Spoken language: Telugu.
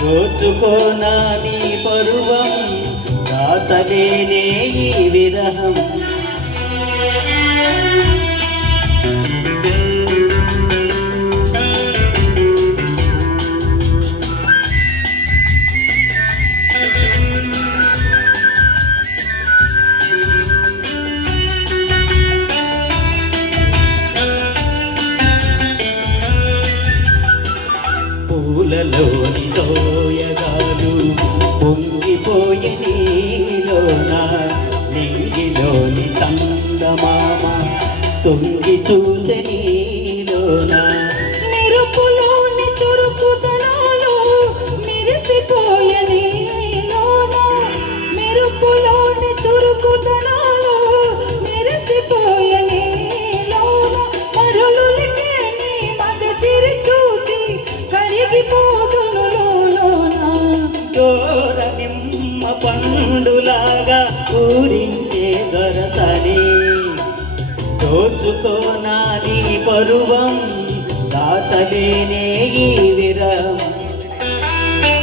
దోచుకోనా నీ పరువం దాచలేనే ఈ విరహం పూలలోని తోయగాలు పొంగిపోయి నీలోన నింగిలోని చందమామ తొంగి చూసే నీలోన మెరుపులోని చురుకుదనాలు మెరిసిపోయ నీలోన మెరుపులోని చురుకుదనాలు మెరిసిపోయ నీలోన మరులులికే నీ మగసిరి చూసి కరిగిపోదును లోలోన దూర నిమ్మ పండులాగా ఊరించే దొరసని దోచుకోనా నీ పరువం దాచలేనే ఈ